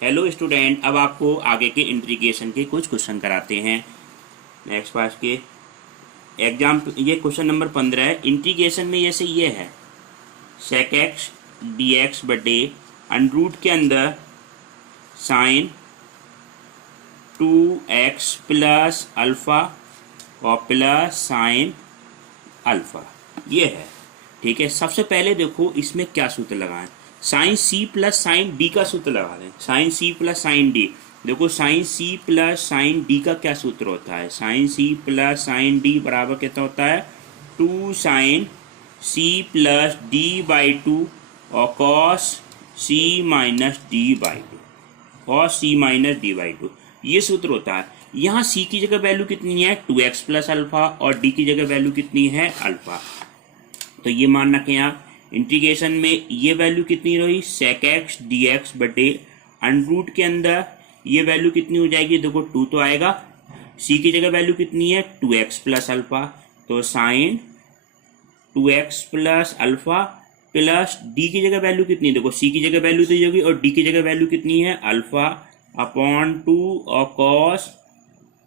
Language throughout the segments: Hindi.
हेलो स्टूडेंट, अब आपको आगे के इंटीग्रेशन के कुछ क्वेश्चन कराते हैं। नेक्स्ट पास के एग्जाम, ये क्वेश्चन नंबर 15 है। इंटीग्रेशन में जैसे ये है sec x dx बटे अंडरूट के अंदर साइन 2x प्लस अल्फ़ा और प्लस साइन अल्फ़ा, ये है। ठीक है, सबसे पहले देखो इसमें क्या सूत्र लगाएं। Sine C plus sine D का सूत्र लगा दें। Sine C plus sine D, देखो sine C plus sine D का क्या सूत्र होता है। Sine C plus sine D बराबर कितना होता है, 2 sine C plus D by 2 और cos C minus D by 2, cos C minus D by 2, ये सूत्र होता है। यहाँ सी की जगह वैल्यू कितनी है, 2x प्लस अल्फा, और डी की जगह वैल्यू कितनी है, अल्फा। तो ये मान रखें आप। इंटीग्रेशन में ये वैल्यू कितनी रही, sec x dx बटे अंडरूट के अंदर ये वैल्यू कितनी हो जाएगी, देखो 2 तो आएगा। c की जगह वैल्यू कितनी है, 2x प्लस अल्फा, तो sine 2x plus alpha plus D की जगह वैल्यू कितनी, देखो c की जगह वैल्यू तो होगी और d की जगह वैल्यू कितनी है, अल्फा अपॉन 2 और cos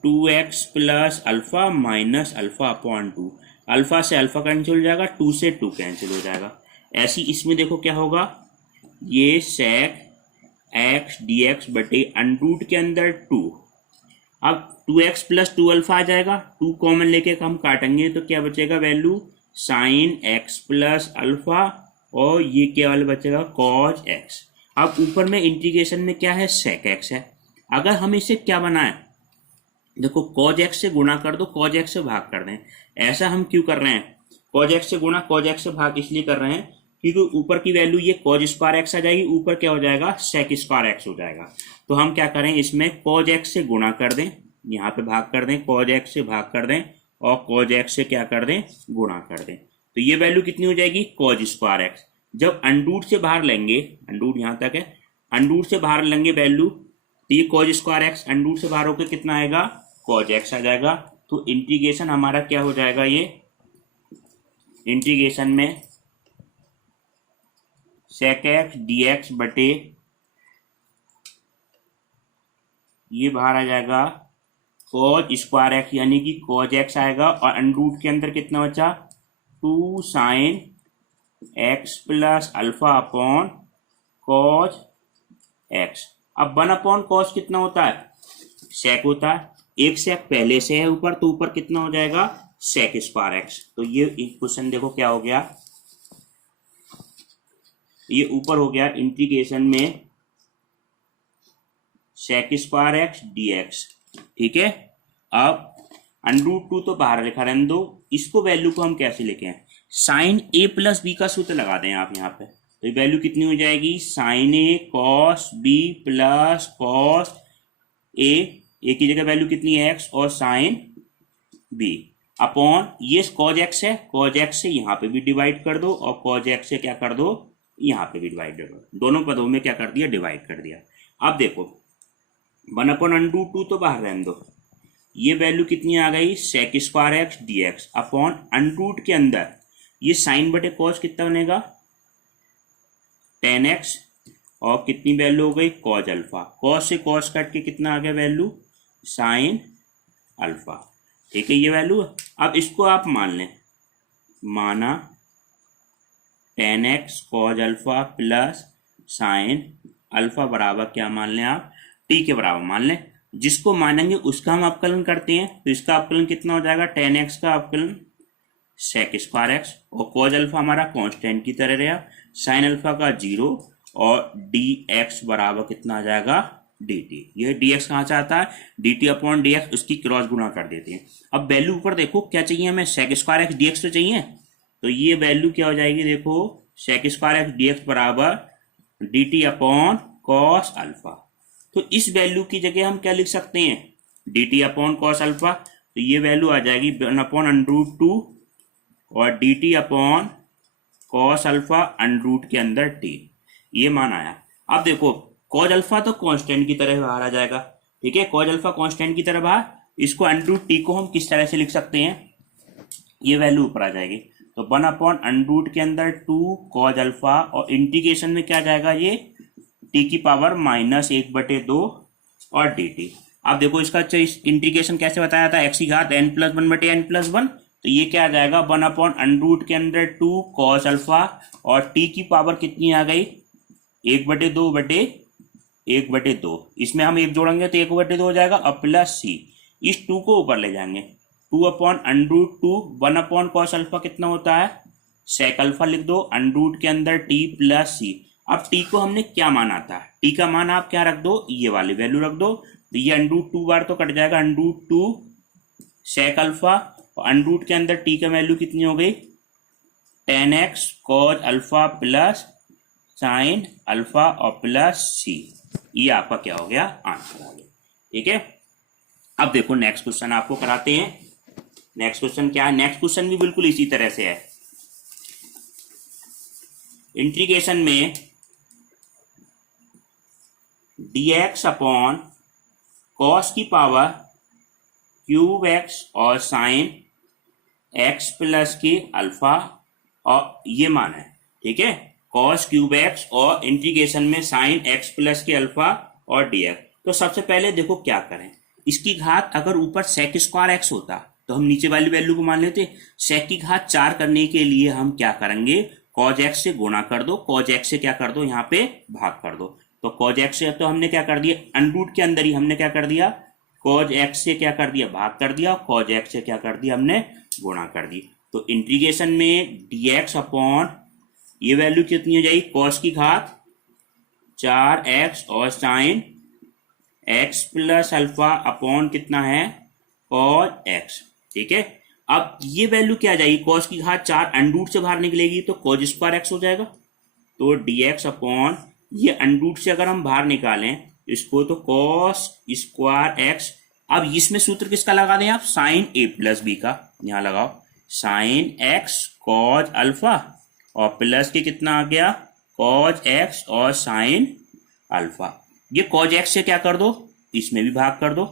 2x plus alpha minus alpha upon 2। Alpha से अल्फा कैंसिल हो जाएगा, 2 से 2 कैंसिल हो जाएगा। ऐसी इसमें देखो क्या होगा, ये sec x dx बटे अंडरूट के अंदर 2। अब 2x प्लस 2 अल्फा आ जाएगा, 2 कॉमन लेके हम काटेंगे तो क्या बचेगा value, sine x plus alpha, और ये क्या वाला बचेगा, cos x। अब ऊपर में इंटीग्रेशन में क्या है, sec x है। अगर हम इसे क्या बनाएं, देखो cos x से गुणा कर दो, cos x से भाग कर दें। ऐसा हम क्यों कर रहे हैं, cos x से गुणा cos x से भाग इसलिए कर रहे हैं क्योंकि ऊपर की वैल्यू ये cos स्क्वायर x आ जाएगी, ऊपर क्या हो जाएगा, sec स्क्वायर x हो जाएगा। तो हम क्या करें, इसमें cos x से गुणा कर दें, यहाँ पे भाग कर दें, cos x से भाग कर दें और cos x से क्या कर दें, गुणा कर दें। तो ये वैल्यू कितनी हो जाएगी, cos स्क्वायर x। जब अंडरूट से बाहर लेंगे, अंडरूट यहाँ तक है, अंडरूट से बाहर लेंगे वैल्यू, तो ये cos स्क्वायर x अंडरूट से बाहर होकर कितना आएगा, cos x आ जाएगा। तो इंटीग्रेशन हमारा क्या हो जाएगा, ये इंटीग्रेशन में sec x dx बटे ये बाहर आ जाएगा cos स्क्वायर x, यानी कि cos x आएगा, और अंडरूट के अंदर कितना बचा, 2 sine x plus alpha upon cos x। अब 1 अपॉन cos कितना होता है, sec होता है। एक sec पहले से है ऊपर, तो ऊपर कितना हो जाएगा, sec स्क्वायर x। तो ये क्वेश्चन देखो क्या हो गया, ये ऊपर हो गया इंटीग्रेशन में sec स्क्वायर x dx। ठीक है, अब अंडरूट 2 तो बाहर लिखा रहने दो, इसको वैल्यू को हम कैसे लिखे हैं, साइन a प्लस बी का सूत्र लगा दें आप यहाँ पे। तो ये वैल्यू कितनी हो जाएगी, sine a cos b plus cos a की जगह वैल्यू कितनी है, x, और साइन b अपॉन ये cos x है, cos x से यहाँ पे भी डिवाइड कर दो और cos x से क्या कर दो, यहाँ पे भी डिवाइड कर दो। दोनों पदों में क्या कर दिया, डिवाइड कर दिया। अब देखो 1 अपॉन अंडरूट 2 तो बाहर रहने दो, ये वैल्यू कितनी आ गई, sec square x dx upon under root के अंदर ये साइन बटे कॉस कितना बनेगा, tan x, और कितनी वैल्यू हो गई, cos अल्फा। cos से cos कट के कितना आ गया वैल्यू, साइन अल्फा। ठीक है, ये वैल्यू। अब इसको आप मान लें, माना tan x cos alpha plus sine alpha बराबर क्या मान लें आप, t के बराबर मान लें। जिसको मानेंगे उसका हम अवकलन करते हैं, तो इसका अवकलन कितना हो जाएगा, tan x का अवकलन sec स्क्वायर x, और cos अल्फा हमारा कांस्टेंट की तरह रहा, साइन अल्फा का 0, और dx बराबर कितना आ जाएगा, dt। ये dx कहाँ से आता है, dt अपॉन dx, उसकी क्रॉस गुणा कर देते हैं। अब वैल्यू ऊपर देखो क्या चाहिए हमें, sec स्क्वायर x dx तो चाहिए, तो ये वैल्यू क्या हो जाएगी, देखो sec स्क्वायर x dx बराबर dt अपॉन cos अल्फा। तो इस वैल्यू की जगह हम क्या लिख सकते हैं, dt अपॉन cos अल्फा। तो ये वैल्यू आ जाएगी 1 अपॉन अंडरूट 2 और dt upon cos alpha under root के अंदर t, ये मान आया। अब देखो cos अल्फा तो कांस्टेंट की तरह बाहर आ जाएगा। ठीक है, cos अल्फा कांस्टेंट की तरह बाहर, इसको अंडरूट t को हम किस तरह से लिख सकते हैं, ये वैल्यू ऊपर आ जाएगी। तो 1 अपॉन अंडरूट के अंदर 2 cos अल्फा, और इंटीग्रेशन में क्या जाएगा, ये टी की पावर -1/2 और डी टी। अब देखो इसका इंटीग्रेशन कैसे बताया था, एक्स की घात n+1/n+1, तो ये क्या आ जाएगा 1/√2 के अंदर 2 cos अल्फा, और टी की पावर कितनी आ गई 1/2 इसमें हम एक जोड़ेंगे तो 1/2 हो जाएगा, अब प्लस सी, इस 2 को ऊपर ले जाएंगे 2/√2 1/cos अल्फा कितना होता है sec अल्फा लिख दो, √ के अंदर t प्लस सी। अब t को हमने क्या माना था, t का मान आप क्या रख दो, ये वाली वैल्यू रख दो, तो ये √2 बार तो कट जाएगा, √2 sec अल्फा, और √ के अंदर t का वैल्यू कितनी हो गई 10x cos alpha plus sine alpha और प्लस सी। ये आपका क्या हो गया, आंसर आ गया। ठीक है, अब देखो नेक्स्ट क्वेश्चन आपको कराते हैं। नेक्स्ट क्वेश्चन क्या है, नेक्स्ट क्वेश्चन भी बिल्कुल इसी तरह से है। इंटीग्रेशन में dx अपॉन कॉस की पावर क्यूब एक्स और साइन एक्स प्लस की अल्फा, और ये मान है, ठीक है, कॉस क्यूब एक्स और इंटीग्रेशन में साइन एक्स प्लस की अल्फा और dx। तो सबसे पहले देखो क्या करें, इसकी घात अगर ऊपर सेक स्क्वायर एक्स होता तो हम नीचे वाली वैल्यू को मान लेते। सेक की घात 4 करने के लिए हम क्या करेंगे, कॉज एक्स से गुणा कर दो, कॉज एक्स से क्या कर दो, यहाँ पे भाग कर दो। तो कॉज एक्स से तो हमने क्या कर दिया, √ के अंदर ही हमने क्या कर दिया, कॉज एक्स से क्या कर दिया, भाग कर दिया, कॉज एक्स से क्या कर दिया, हमने गुणा कर दी। तो इंटीग्रेशन में dx अपॉन ये वैल्यू कितनी हो जाएगी, कॉस की घात 4x और sine x plus alpha upon कितना है कॉज x। ठीक है, अब ये वैल्यू क्या आ जाएगी, कॉस की घात 4 √ से बाहर निकलेगी तो कॉज स्क्वायर एक्स हो जाएगा। तो dx अपॉन ये √ से अगर हम बाहर निकालें इसको तो कॉस स्क्वायर एक्स। अब इसमें सूत्र किसका लगा दें आप, साइन a प्लस बी का, यहां लगाओ साइन एक्स कॉज अल्फा और प्लस के कितना आ गया कॉज एक्स और साइन अल्फा। ये कॉज एक्स से क्या कर दो, इसमें भी भाग कर दो,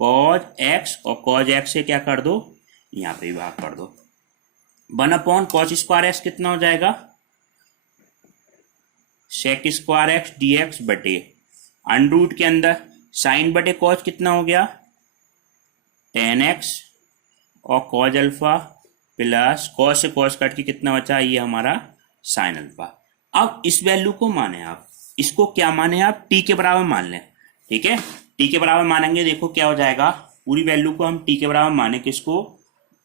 कॉज एक्स और कॉज एक्स से क्या कर दो, यहाँ पे भी भाग कर दो। 1/cos स्क्वायर एक्स कितना हो जाएगा, सेक स्क्वायर एक्स dx बटे √ के अंदर साइन बटे कॉज कितना हो गया 10x और कॉज अल्फा प्लस कॉज से कॉज कट के कितना बचा, ये हमारा साइन अल्फा। अब इस वैल्यू को माने आप, इसको क्या माने आप, t के बराबर मान लें। ठीक है, t के बराबर मानेंगे, देखो क्या हो जाएगा, पूरी वैल्यू को हम t के बराबर माने किसको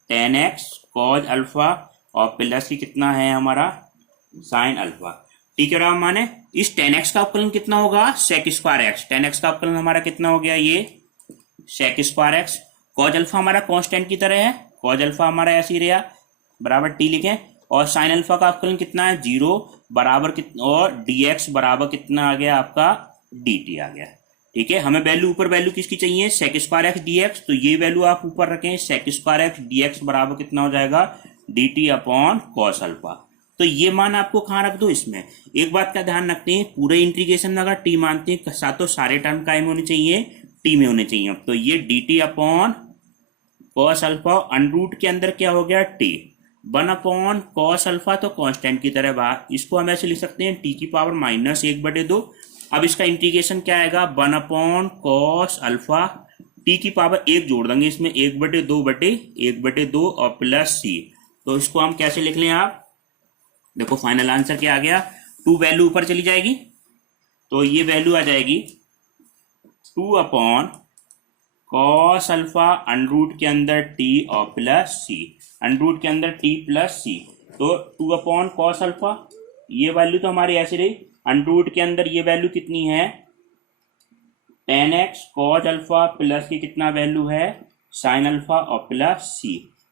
10x कॉज अल्फा और प्लस की कितना है हमारा साइन अल्फा। t के बराबर माने इस 10x का अवकलन कितना होगा सेक स्क्वायर एक्स, 10x का अवकलन हमारा कितना हो गया ये sec square X. Cos alpha हमारा कांस्टेंट की तरह है, कॉज अल्फा हमारा ऐसे ही रहा बराबर t लिखें, और साइन अल्फा का अवकलन कितना है 0 बराबर कितना, और dx बराबर कितना आ गया आपका dt आ गया। ठीक है, हमें वैल्यू ऊपर वैल्यू किसकी चाहिए सेक स्क्वायर एक्स dx, तो ये वैल्यू आप ऊपर रखें, सेक स्क्वायर एक्स dx बराबर कितना हो जाएगा dt अपॉन कॉस अल्फा। तो ये मान आपको कहाँ रख दो, इसमें एक बात का ध्यान रखते हैं, पूरे इंटीग्रेशन में अगर t मानते हैं सातों सारे टर्म काय में होने चाहिए, t में होने चाहिए। तो ये dt अपॉन कॉस अल्फा, √ के अंदर क्या हो गया t, 1/cos अल्फा तो कांस्टेंट की तरह बाहर, इसको हम ऐसे लिख सकते हैं t की पावर -1/2। अब इसका इंटीग्रेशन क्या आएगा 1/cos अल्फा, t की पावर 1 जोड़ देंगे इसमें 1/2 और प्लस c। तो इसको हम कैसे लिख लें आप, देखो फाइनल आंसर क्या आ गया, 2 वैल्यू ऊपर चली जाएगी तो ये वैल्यू आ जाएगी 2/cos अल्फा √ के अंदर t और प्लस c, √ के अंदर t प्लस c। तो 2/cos अल्फा ये वैल्यू तो हमारी ऐसी रही, √ के अंदर ये वैल्यू कितनी है 10x cos अल्फा प्लस की कितना वैल्यू है साइन अल्फा और प्लस c।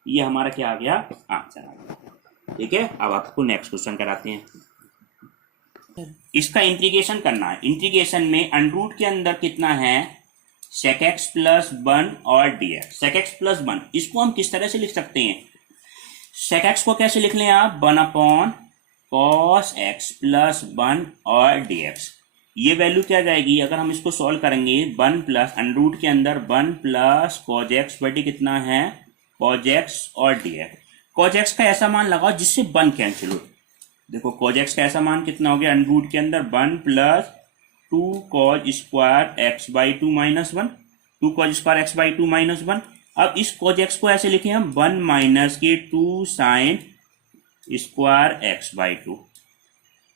ये हमारा क्या आ गया, आंसर आ गया। ठीक है, अब आपको नेक्स्ट क्वेश्चन कराते हैं। इसका इंटीग्रेशन करना है, इंटीग्रेशन में √ के अंदर कितना है sec x प्लस 1 और dx, sec x प्लस 1 इसको हम किस तरह से लिख सकते हैं, sec x को कैसे लिख लें आप 1/cos x प्लस 1 और dx। ये वैल्यू क्या जाएगी, अगर हम इसको सॉल्व करेंगे 1 प्लस √ के अंदर 1 प्लस cos x बटे कितना है cos x और dx। cos x का ऐसा मान लगाओ जिससे 1 कैंसिल हो, देखो cos x का ऐसा मान कितना हो गया √ के अंदर 1 plus 2 cos² x/2 - 1, 2 cos² x/2 - 1। अब इस cos x को ऐसे लिखे हम 1 माइनस के 2 sin² x/2,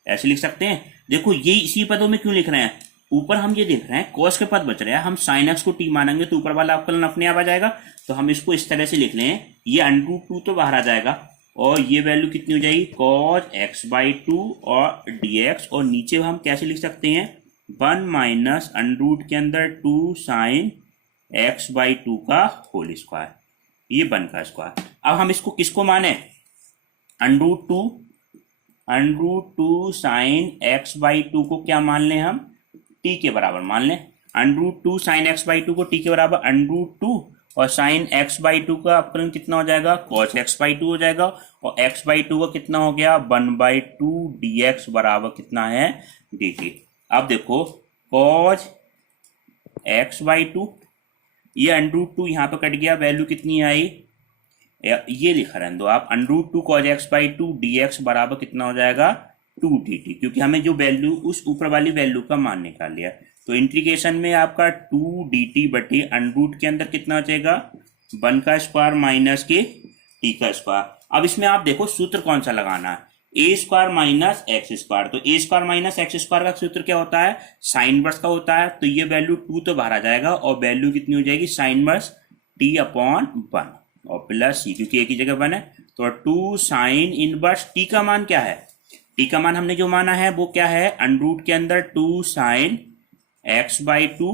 ऐसे लिख सकते हैं। देखो ये इसी पदों में क्यों लिख रहे हैं, ऊपर हम ये देख रहे हैं cos के पद बच रहे हैं, हम sin x को t मानेंगे तो ऊपर वाला अवकलन अपने आप आ जाएगा। तो हम इसको इस तरह से लिख लें, ये √2 तो बाहर आ जाएगा और ये वैल्यू कितनी हो जाएगी cos x/2 और dx, और नीचे हम कैसे लिख सकते हैं 1 माइनस √ के अंदर 2 sin x/2 का होल स्क्वायर, ये 1 का स्क्वायर। अब हम इसको किसको माने, √2 sin x/2 को क्या मान लें हम, t के बराबर मान लें। √2 sin x/2 को t के बराबर √2 और sin x/2 का अपकरण कितना हो जाएगा cos x/2 हो जाएगा, और x/2 का कितना हो गया 1/2 dx बराबर कितना है dt। अब देखो cos x/2, ये √2 यहाँ पे कट गया, वैल्यू कितनी आई, ये लिखा रहने दो आप, √2 cos x/2 dx बराबर कितना हो जाएगा 2 dt, क्योंकि हमें जो वैल्यू उस ऊपर वाली वैल्यू का मान निकाल लिया। तो इंटीग्रेशन में आपका 2 dt बटे √ के अंदर कितना बचेगा 1 का स्क्वायर माइनस के t का स्क्वायर। अब इसमें आप देखो सूत्र कौन सा लगाना है, a² माइनस x²। तो a² माइनस x² का सूत्र क्या होता है, साइन इनवर्स का होता है। तो ये वैल्यू 2 तो बाहर आ जाएगा और वैल्यू कितनी हो जाएगी साइन इनवर्स t/1 और प्लस c, क्योंकि एक ही जगह 1 है। तो 2 साइन इनवर्स t का मान क्या है, t का मान हमने जो माना है वो क्या है √ के अंदर 2 sin x/2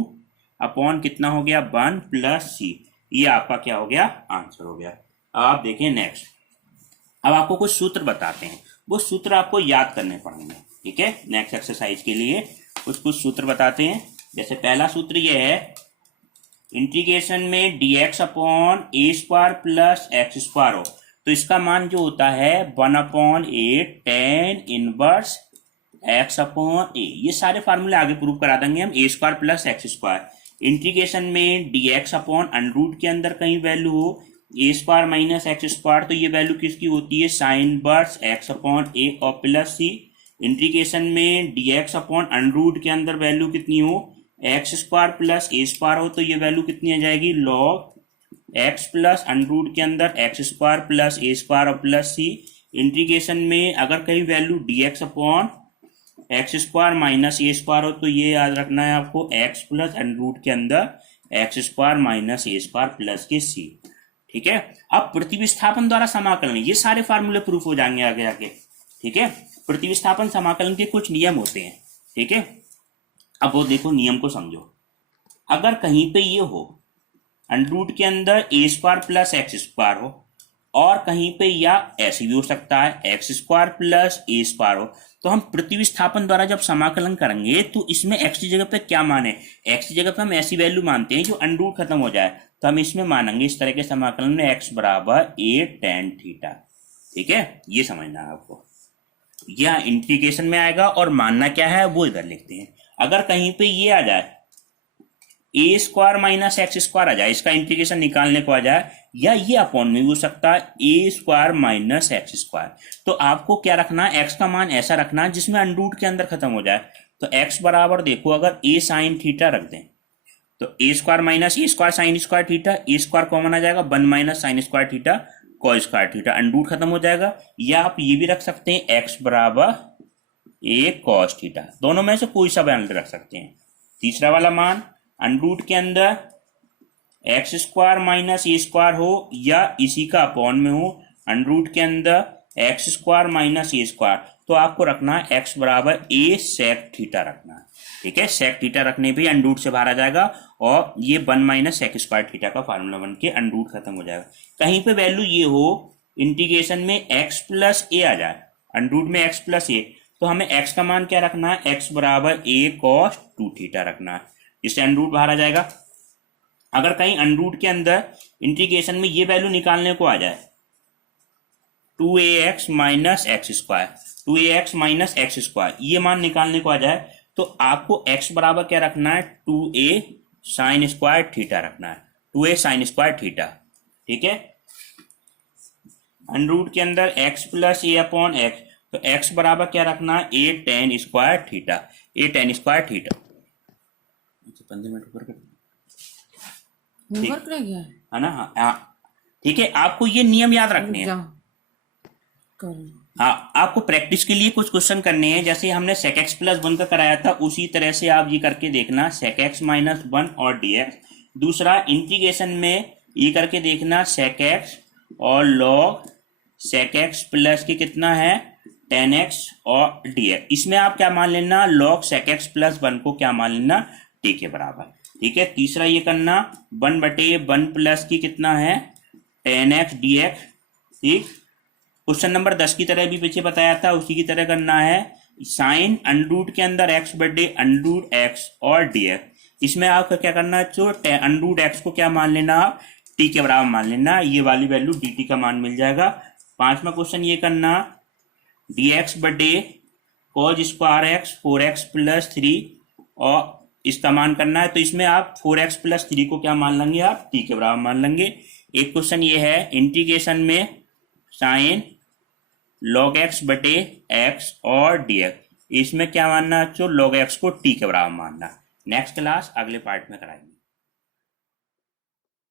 अपॉन कितना हो गया 1 प्लस c, ये आपका क्या हो गया आंसर हो गया। अब आप देखें नेक्स्ट, अब आपको कुछ सूत्र बताते हैं, वो सूत्र आपको याद करने पड़ेंगे, ठीक है। नेक्स्ट एक्सरसाइज के लिए कुछ सूत्र बताते हैं। जैसे पहला सूत्र ये है, इंटीग्रेशन में dx upon a² plus x² हो तो इसका मान जो होता है 1/8 tan इनवर्स x/a। ये सारे फार्मूले आगे प्रूव करा देंगे हम, a² प्लस x²। इंटीग्रेशन में dx अपॉन √ के अंदर कहीं वैल्यू हो a² माइनस x², तो ये वैल्यू किसकी होती है साइन इनवर्स x/a और प्लस c। इंटीग्रेशन में dx अपॉन √ के अंदर वैल्यू कितनी हो x² प्लस a² हो तो ये वैल्यू कितनी आ जाएगी log x प्लस √ के अंदर x² प्लस a² और प्लस c। इंटीग्रेशन में अगर कहीं value dx upon x² minus a² हो तो ये याद रखना है आपको x प्लस √ के अंदर x² माइनस a² प्लस के c, ठीक है। अब प्रतिविस्थापन द्वारा समाकलन, ये सारे फार्मूले प्रूफ हो जाएंगे आगे आगे, ठीक है। प्रतिविस्थापन समाकलन के कुछ नियम होते हैं, ठीक है। अब वो देखो नियम को समझो, अगर कहीं पे ये हो √ के अंदर a² प्लस x² हो और कहीं पे या ऐसे भी हो सकता है x² प्लस a² हो, तो हम प्रतिविस्थापन द्वारा जब समाकलन करेंगे तो इसमें x की जगह पे क्या माने, x की जगह पे हम ऐसी वैल्यू मानते हैं जो √ खत्म हो जाए, तो हम इसमें मानेंगे इस तरह के समाकलन में x बराबर a tan थीटा, ठीक है। ये समझना है आपको, यह इंटीग्रेशन में आएगा और मानना क्या है वो इधर लिखते हैं। अगर कहीं पे ये आ जाए a² माइनस x² आ जाए, इसका इंटीग्रेशन निकालने को आ जाए, या ये अपॉन में भी हो सकता है a² माइनस x², तो आपको क्या रखना है x का मान ऐसा रखना है जिसमें √ के अंदर खत्म हो जाए। तो x बराबर देखो अगर a साइन थीटा रख दें तो a² minus a² sine square theta, a² common आ जाएगा 1 minus sine square theta cos square theta, √ खत्म हो जाएगा। या आप ये भी रख सकते हैं x बराबर a cos थीटा, दोनों में से कोई सा वैल्यू रख सकते हैं। तीसरा वाला मान √ के अंदर x² माइनस a² हो या इसी का अपॉन में हो √ के अंदर x² माइनस a², तो आपको रखना है x बराबर a sec थीटा रखना है, ठीक है। sec थीटा रखने पे √ से बाहर आ जाएगा और ये 1 माइनस sec² थीटा का फार्मूला बन के √ खत्म हो जाएगा। कहीं पे वैल्यू ये हो इंटीग्रेशन में x प्लस a आ जाए, √ में x प्लस a, तो हमें x का मान क्या रखना है x बराबर a cos 2 थीटा रखना है, इससे √ बाहर आ जाएगा। अगर कहीं √ के अंदर इंटीग्रेशन में ये वैल्यू निकालने को आ जाए 2ax minus x², 2ax minus x², ये मान निकालने को आ जाए तो आपको x बराबर क्या रखना है 2a साइन स्क्वायर थीटा रखना है, 2a साइन स्क्वायर थीटा, ठीक है। √ के अंदर x plus a upon x, तो x बराबर क्या रखना है a tan square theta, a tan square theta. 15 minute ऊपर कर होमवर्क रह गया है ना। हाँ हाँ, ठीक है, आपको ये नियम याद रखने हैं। जाओ करो। हाँ, आपको प्रैक्टिस के लिए कुछ क्वेश्चन करने हैं, जैसे हमने sec x प्लस 1 का कराया था उसी तरह से आप ये करके देखना sec x माइनस 1 और dx। दूसरा इंटीग्रेशन में ये करके देखना sec x और log sec x प्लस के कितना है 10x और dx। इसमें आप क्या मान लेना, log sec x प्लस 1 को क्या मान लेना, t के बराबर। ठीक है, तीसरा ये करना 1/1 प्लस की कितना है 10x dx। ठीक, क्वेश्चन नंबर 10 की तरह भी पीछे बताया था उसी की तरह करना है, साइन अंडरूट के अंदर x/अंडरूट x और dx। इसमें आपका क्या करना है, जो अंडरूट x को क्या मान लेना, आप t के बराबर मान लेना, ये वाली वैल्यू dt का मान मिल जाएगा। पांचवा क्वेश्चन ये करना dx/cos square x 4x plus 3 और इसका मान करना है, तो इसमें आप 4x प्लस 3 को क्या मान लेंगे, आप t के बराबर मान लेंगे। एक क्वेश्चन ये है इंटीग्रेशन में साइन log x/x और dx, इसमें क्या मानना, जो log x को t के बराबर मानना। नेक्स्ट क्लास अगले पार्ट में कराएंगे।